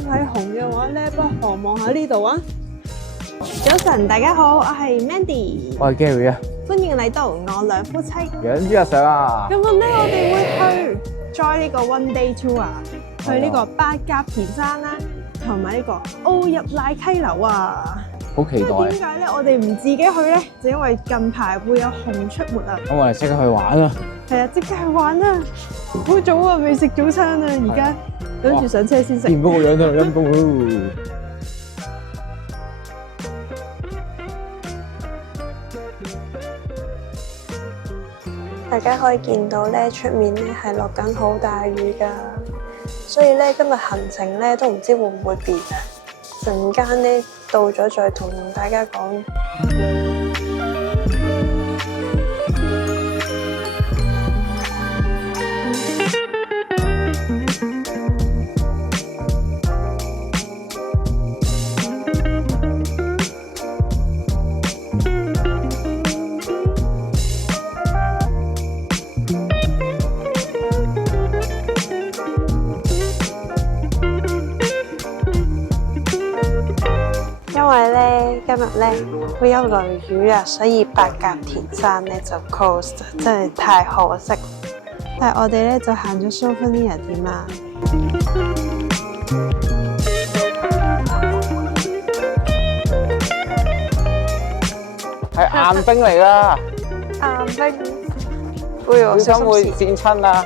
睇熊嘅話咧，不妨望下呢度啊！早晨，大家好，我係 Mandy， 我係 Gary 啊，歡迎嚟到我兩夫妻。養豬日上啊！今日咧，我哋會去 join 呢個 one day tour， 去呢個八甲田山啦，同埋呢個澳入瀨溪流啊！好期待。點解咧？我哋唔自己去咧，就因為近排會有熊出沒啊！咁我哋即刻去玩啊！係啊，即刻去玩啊！好早啊，未食早餐啊，而家諗住上車先食。見唔到個樣都陰公咯。大家可以見到咧，出面咧係落緊好大雨㗎，所以咧今日行程咧都唔知會唔會變啊！陣間咧到咗再同大家講。因為咧今日咧會有雷雨啊，所以八甲田山咧就 close， 真係太可惜。但係我哋咧就行咗 Souvenir 店啦。係硬冰嚟㗎，硬冰，會有小心會跣親啊！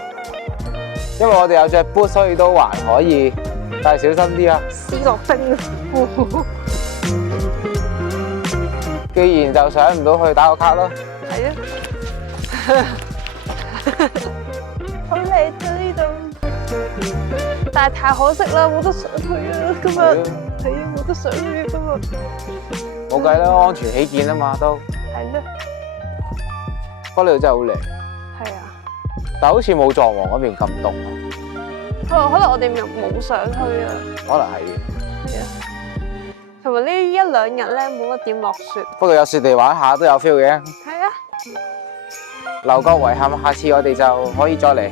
因為我哋有隻 boot， 所以都還可以，但係小心啲啊！絲落冰。既然就上唔到去，打個卡啦。係啊，好靚啊呢度，但係太可惜啦，冇得上去啊！今日係啊，冇得上去啊！今日冇計啦，安全起見啊嘛都。係咩？不過呢度真係好靚，係啊，但係好似冇藏王嗰邊咁凍啊。可能我哋冇上去啊。可能係嘅。係啊，同埋呢一兩日咧冇乜點落雪。不過有雪地玩下都有 feel 嘅。係啊。留個遺憾，下次我哋就可以再嚟。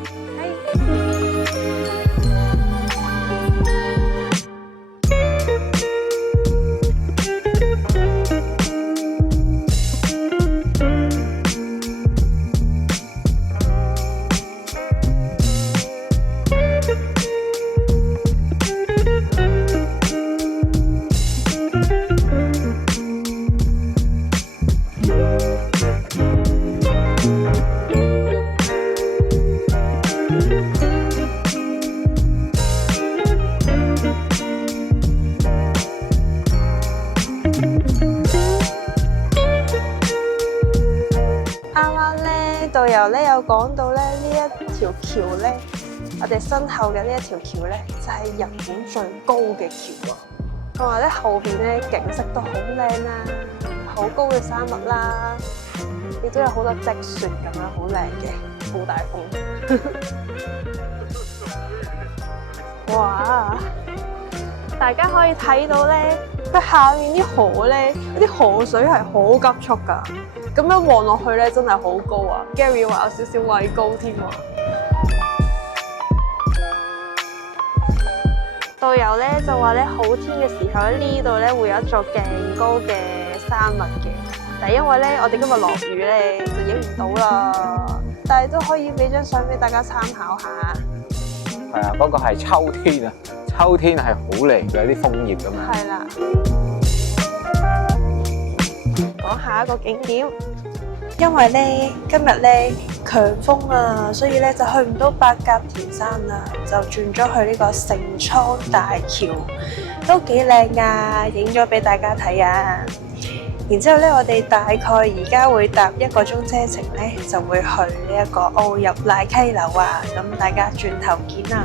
導遊咧有講到咧呢一條橋咧，我哋身後嘅呢一條橋咧就係日本最高嘅橋啊！同埋咧後邊咧景色都好靚啦，好高嘅山脈啦，亦都有好多積雪咁樣，好靚嘅，好大風。哇！大家可以睇到咧，佢下面啲河咧，啲河水係好急速㗎。咁樣望落去咧，真係好高啊 ！Gary 話有少少畏高添喎。導遊咧就話咧，好天嘅時候咧，呢度咧會有一座勁高嘅山脈嘅。但係因為咧，我哋今日落雨咧，就影唔到啦。但係都可以俾張相俾大家參考下。係啊，不過係秋天啊，秋天係好靚嘅，啲楓葉咁樣。係啦。講下一個景點，因為咧今日咧強風啊，所以咧就去唔到八甲田山啦，就轉咗去呢個成倉大橋，都幾靚噶，影咗俾大家睇啊！然之後咧，我哋大概而家會搭1個鐘車程咧，就會去呢一個澳入瀨溪流啊！咁大家轉頭見啦！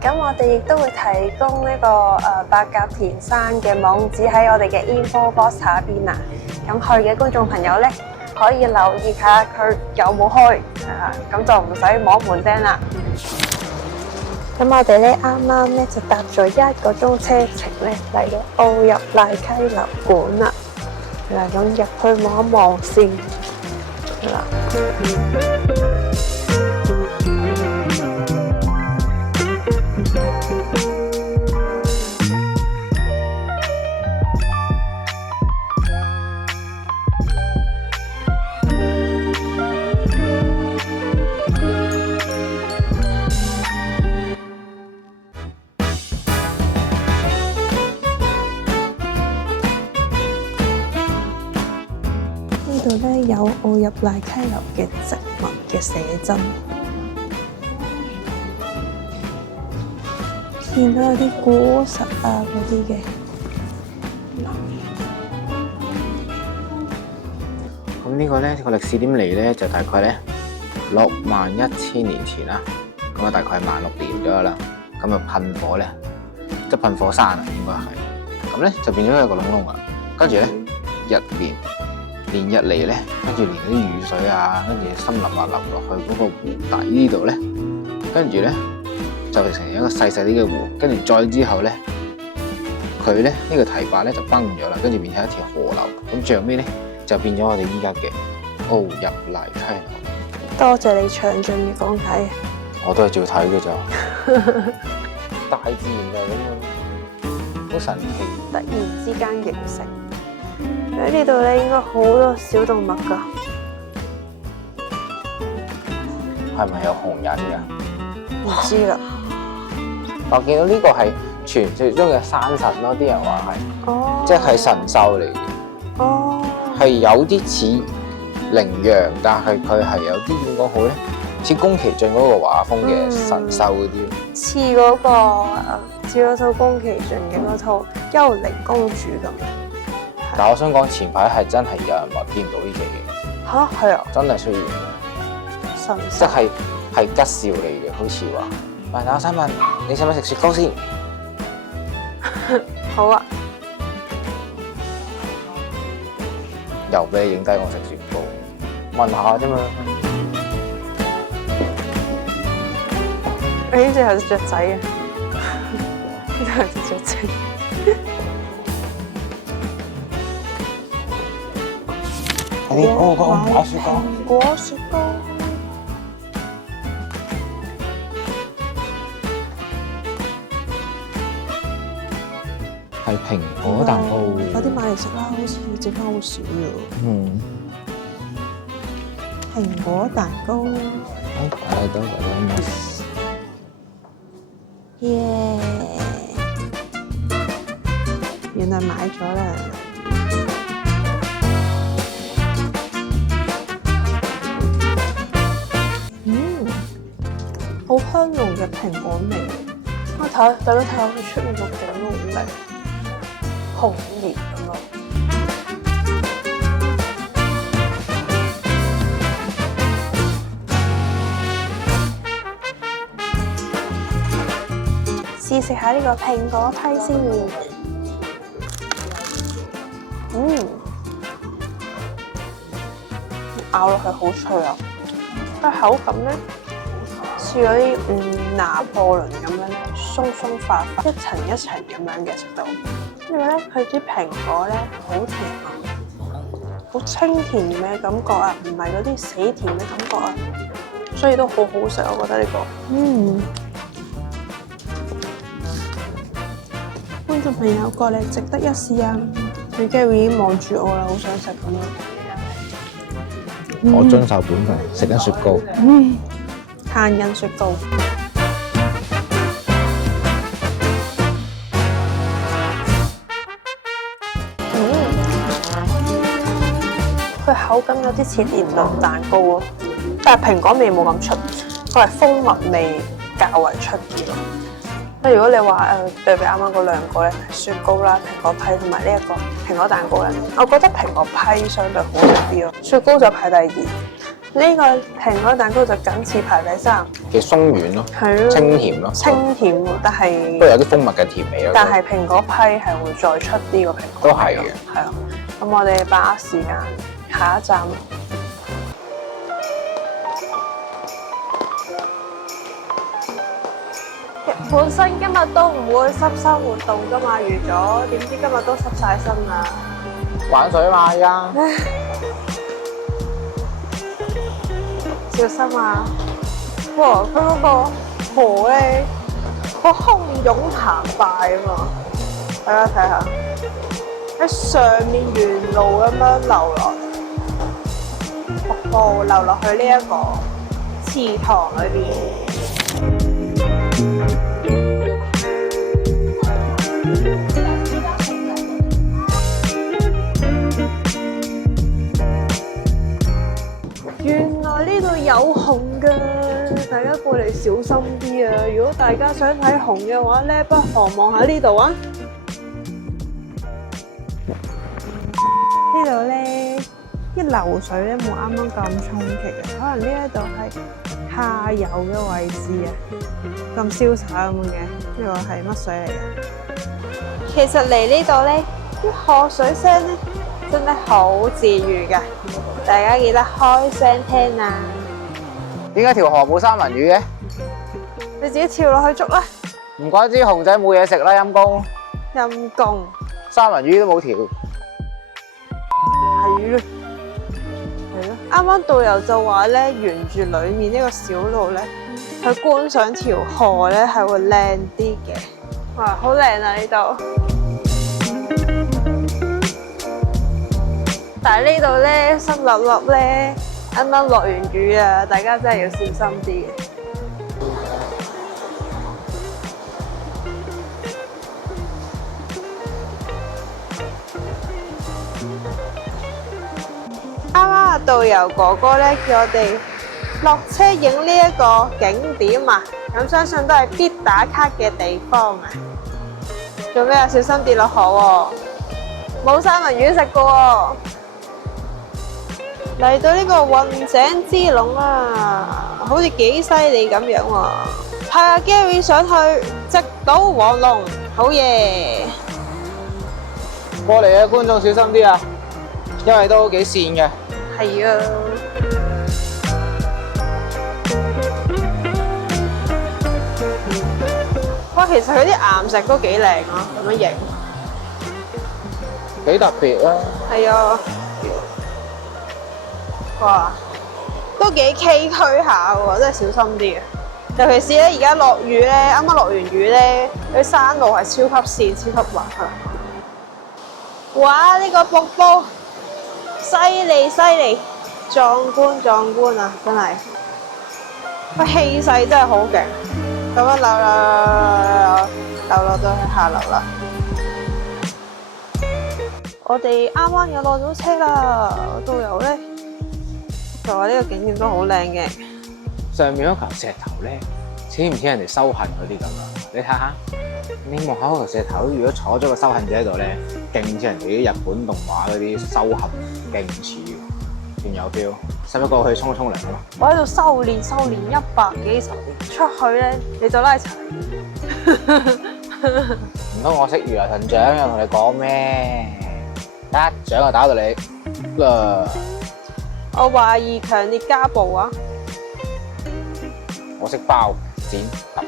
咁我哋亦都會提供呢個八甲田山嘅網址喺我哋嘅 info box 下邊啊！咁去嘅觀眾朋友咧，可以留意下佢有冇開啊，咁就唔使摸門釘啦。咁我哋咧啱啱咧就搭咗1個鐘車程咧嚟到澳入瀨溪流館啦。嗱，咁入去望一望先，啦。賴溪流嘅植物嘅寫真，見到有啲果實啊嗰啲嘅。咁呢個咧，個歷史點嚟咧，就大概咧61000年前啦。咁啊，大概係16000年左右啦。咁啊，噴火咧，即係噴火山啊，應該係。咁咧就變咗一個窿窿啊。跟住咧，連日嚟咧，跟住連啲雨水啊，跟住森林啊流落去嗰個湖底呢度咧，跟住咧就變成一個細細啲嘅湖。跟住再之後咧，佢咧呢個堤壩咧就崩咗啦，跟住變成一條河流。咁最後尾咧就變咗我哋依家嘅奧入賴溪流。多謝你詳盡嘅講解。我都係照睇嘅咋。大自然就係咁樣，好神奇。突然之間形成喺呢度咧，應該好多小動物㗎。係咪有紅人㗎？唔知啦。我見到呢個係傳説中嘅山神咯，啲人話係，哦，即係神獸嚟嘅，哦，係有啲似羚羊，但係佢係有啲點講好咧，似宮崎駿嗰個畫風嘅神獸嗰啲。似嗰個似嗰套宮崎駿嘅嗰套《幽靈公主》咁樣。但我想講前排係真係有人話見到呢隻嘢，吓？係啊，真係出現，神即係吉兆嚟嘅，好似話。喂，但我想問你使唔使食雪糕先？好啊。又俾你影低我食雪糕，問下啫嘛。呢隻係隻雀仔啊！呢隻係隻雀仔。快啲，go 買雪糕。蘋果雪糕。係蘋果蛋糕。快啲買嚟食啦，好似剩翻好少喎。嗯。蘋果蛋糕。買到啦！耶！原來買咗啦。好香濃嘅蘋果味。我睇，大家睇下佢出面個景都好靚，紅葉咁咯。試食下呢個蘋果批先。咬落去好脆啊！個口感咧似嗰啲拿破崙咁樣咧，鬆鬆化化，一層一層咁樣嘅食到。跟住咧，佢啲蘋果咧好甜啊，好清甜嘅感覺啊，唔係嗰啲死甜嘅感覺啊，所以都好好食，我覺得呢個。觀眾朋友過嚟值得一試啊！佢 Gary 已經望住我啦，好想食咁樣。我遵守本分，食緊雪糕。嘆緊雪糕。佢口感有啲似蓮蓉蛋糕咯，但係蘋果味冇咁出，佢係蜂蜜味較為出啲咯。如果你話對比啱啱嗰兩個咧，雪糕啦、蘋果批同埋呢一個蘋果蛋糕咧，我覺得蘋果批相對好食啲咯，雪糕就排第二，呢個蘋果蛋糕就僅次排第三。嘅鬆軟咯，係咯，清甜咯，清甜喎，但係都有啲蜂蜜嘅甜味咯。但係蘋果批係會再出啲個蘋果。都係嘅。係啊，咁我哋把握時間，下一站。本身今日都唔會濕身活動噶嘛，預咗，點知今日都濕晒身啦。玩水嘛，而家。小心啊！哇，佢嗰個河咧，好洶湧澎湃啊嘛！大家睇下，喺上面沿路咁樣流落，瀑布流落去呢一個池塘裏邊。呢度有熊㗎，大家過嚟小心啲啊！如果大家想睇熊嘅話咧，不妨望下呢度啊！呢度咧啲流水咧冇啱啱咁衝擊嘅，可能呢一度係下游嘅位置啊，咁瀟灑咁嘅，呢個係乜水嚟嘅？其實嚟呢度咧，啲河水聲咧真係好治癒㗎，大家記得開聲聽啊！點解條河冇三文魚嘅？你自己跳落去捉啦！唔怪之熊仔冇嘢食啦，陰公。陰公三文魚都冇條。係咯，係咯。啱啱導遊就話咧，沿住裡面呢個小路咧，去觀賞條河咧係會靚啲嘅。哇，好靚啊呢度！但係呢度咧濕立立咧，啱啱落完雨啊，大家真係要小心啲嘅。啱啱導遊哥哥咧叫我哋落車影呢一個景點啊，咁相信都係必打卡嘅地方啊！做咩啊？小心跌落河喎！冇三文魚食㗎喎！嚟到呢個雲井之龍啊，好似幾犀利咁樣喎！係啊 ，Gary 想去直搗黃龍，好嘢！過嚟嘅觀眾小心啲啊，因為都幾跣嘅。係啊！哇，其實佢啲岩石都幾靚啊，咁樣影。幾特別啊！係啊！哇，都幾崎嶇下喎，真係小心啲啊！尤其是咧，而家落雨咧，啱啱落完雨咧，啲山路係超級跣、超級滑啊！哇！呢個瀑布犀利犀利，壯觀壯觀啊！真係個氣勢真係好勁，咁樣流落到去下流啦！我哋啱啱又落咗車啦，導遊咧就話呢個景點都好靚嘅。上面嗰嚿石頭咧，似唔似人哋修行嗰啲咁啊？你睇下，你望下嗰嚿石頭，如果坐咗個修行者喺度咧，勁似人哋啲日本動畫嗰啲修行，勁似，仲有 feel。使唔使過去沖涼啊？我喺度修練100幾十年，出去咧你就拉柴。唔通我識如來神掌又同你講咩？一掌就打到你啦！我懷疑強烈家暴啊！我識包剪揼。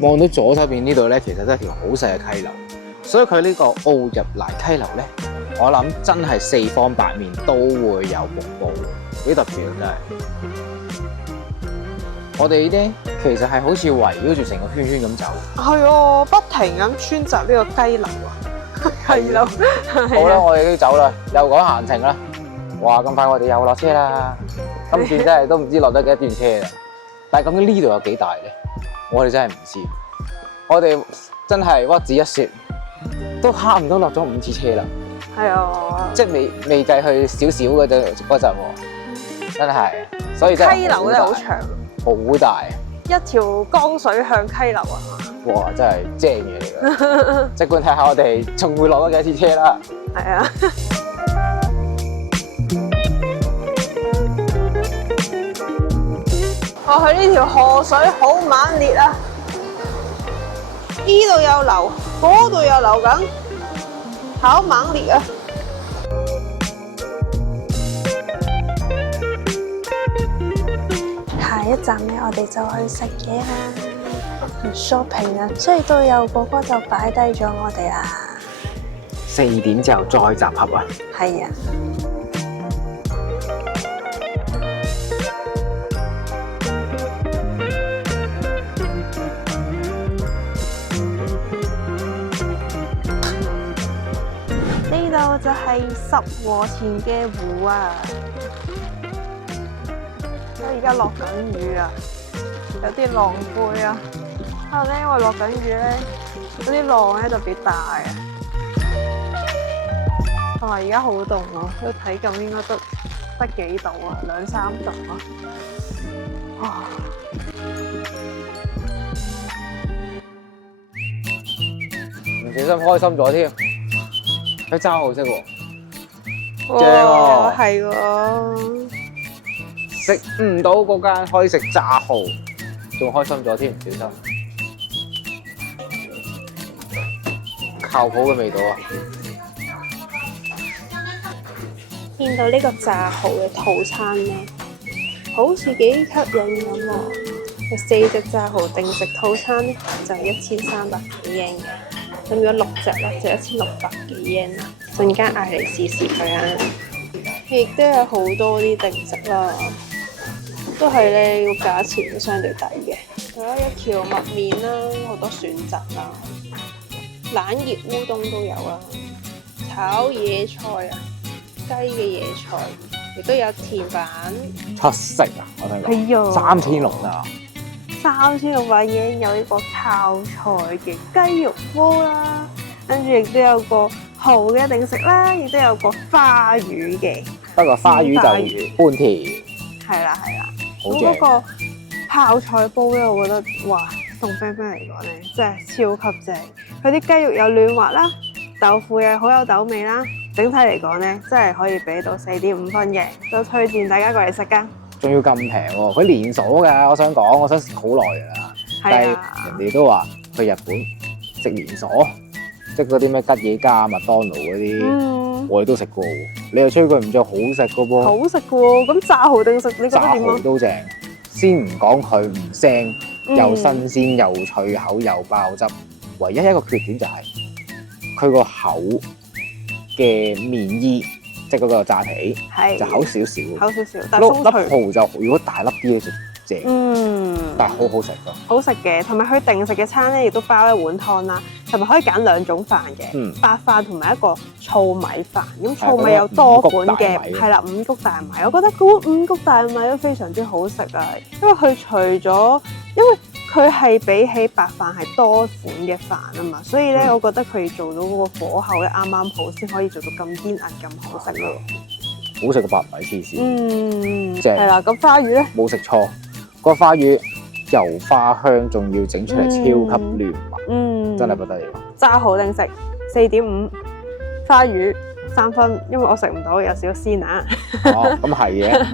望到左手邊呢度咧，其實都係條好細嘅溪流，所以佢呢個奧入瀨溪流咧，我諗真係四方八面都會有瀑布，幾特別啊！真係。我哋咧其實係好似圍繞住成個圈圈咁走。係啊，不停咁穿插呢個溪流啊！係咯，好啦，我哋都走啦，又講行程啦。哇，咁快我哋又落車啦！今轉真係都唔知落咗幾多段車啦。但係咁呢度有幾大咧？我哋真係唔知。我哋真係屈指一算，都差唔多落咗5次車啦。係啊，即係未計去少少嗰陣喎，真係。所以真係溪流真係好長，好大。一條江水向溪流啊！哇，真係正嘢嚟㗎！即管睇下我哋仲會落咗幾次車啦。係啊。我去呢條河水好猛烈啊！呢度有流，嗰度又流緊，好猛烈啊！下一站咧，我哋就去食嘢啦，去 shopping 啊！所以導遊哥哥就擺低咗我哋啦。4點之後再集合啊！係啊。呢度就係十和田嘅湖啊！而家落緊雨啊，有啲狼狽啊。可能咧，因為落緊雨咧，嗰啲浪咧特別大啊。同埋而家好凍喎，個體感應該得得幾度啊？2-3度啊！哇！唔小心開心咗添，佢真係好食喎，哇正喎，係喎，食唔到嗰間可以食炸蠔，仲開心咗添，唔小心。靠譜嘅味道啊！見到呢個炸蠔嘅套餐咧，好似幾吸引咁喎。佢4隻炸蠔定食套餐咧就1300幾 yen 嘅，咁如果6隻咧就1600幾 yen 啦。陣間嗌嚟試試佢啊！亦都有好多啲定食啦，都係咧個價錢都相對抵嘅。仲有一條麥麵啦，好多選擇啦。冷熱烏冬都有啊，炒野菜啊，雞嘅野菜，亦都有甜品。出色啊！我聽係啊講36啊，3600已經有呢個泡菜嘅雞肉鍋啦，跟住亦都有個蠔嘅定食啦，亦都有個花魚嘅。不過花魚就般甜，係啦係啦，咁好正嗰個泡菜煲咧，我覺得哇，凍冰冰嚟講咧，真係超級正。佢啲雞肉有嫩滑啦，豆腐又好有豆味啦，整體嚟講咧，真係可以俾到4.5分嘅，都推薦大家過嚟食㗎。仲要咁平喎！佢連鎖㗎，我想講，我想食好耐㗎啦。但係人哋都話去日本食連鎖，即係嗰啲咩吉野家、麥當勞嗰啲，我哋都食過喎。你又吹佢唔着好食㗎噃？好食㗎喎！咁炸蠔定食你覺得炸點啊？蠔都正，先唔講佢唔腥，又新鮮又脆口又爆汁。唯一一個缺點就係佢個口嘅面衣，即係嗰個炸皮就厚少少，厚少少，但係鬆脆。粒蠔就如果大粒啲就正，但係好好食㗎。好食嘅，同埋佢定食嘅餐咧，亦都包一碗湯啦，同埋可以揀2種飯嘅，白飯同埋一個糙米飯。咁糙米有多款嘅，係啦，五穀大米。我覺得嗰碗五穀大米都非常之好食啊，因為佢除咗佢係比起白飯係多款嘅飯啊嘛，所以咧，我覺得佢做到嗰個火候咧啱啱好，先可以做到咁堅韌咁好食咯。好食過白米黐線，正係啦。咁花魚咧冇食錯，個花魚油花香，仲要整出嚟超級嫩滑，真係不得了。炸蠔定食4.5，花魚3分，因為我食唔到，有少少鮮啊。哦，咁係嘅。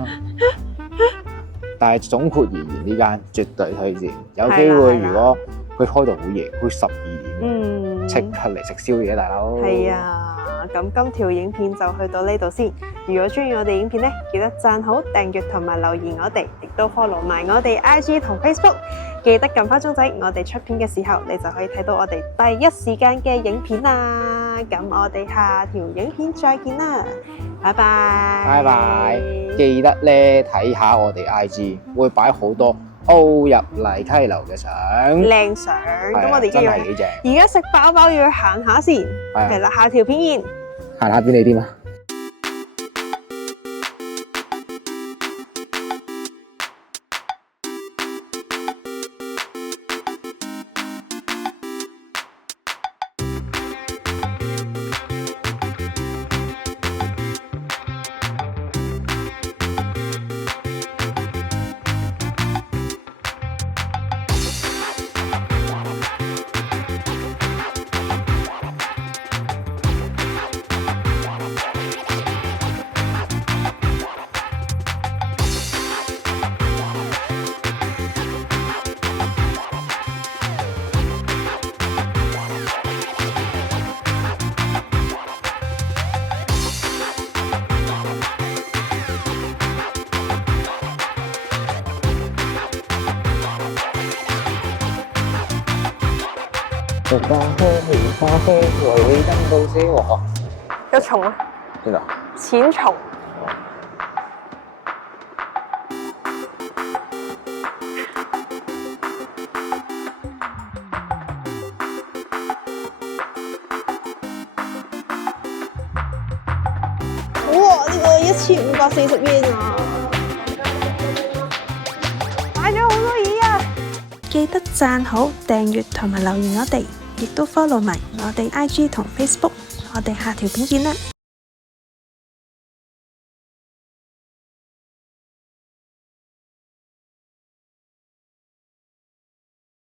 但係總括而言，呢間絕對推薦。有機會如果佢開到好夜，佢12點，即刻嚟食宵夜，大佬。係啊，咁今條影片就去到呢度先。如果中意我哋影片咧，記得讚好、訂閱同埋留言我哋，亦都 follow 埋我哋 IG 同 Facebook。記得撳翻鐘仔，我哋出片嘅時候，你就可以睇到我哋第一時間嘅影片啦。咁我哋下條影片再見啦，拜拜。拜拜。記得咧睇下我哋 IG，會擺好多澳入嚟溪流嘅相，靚相。咁我哋真係幾正。而家食飽飽要去行下先。係啦，下條片見。行下便利店啊！食咖啡，咖啡，來會登到寫喎。有蟲啊！邊度？淺蟲。哇！呢個1540 yen 啊！買咗好多嘢啊！記得讚好、訂閱同埋留言我哋，亦都 follow 埋我哋 IG 同 Facebook。我哋下條片見啦！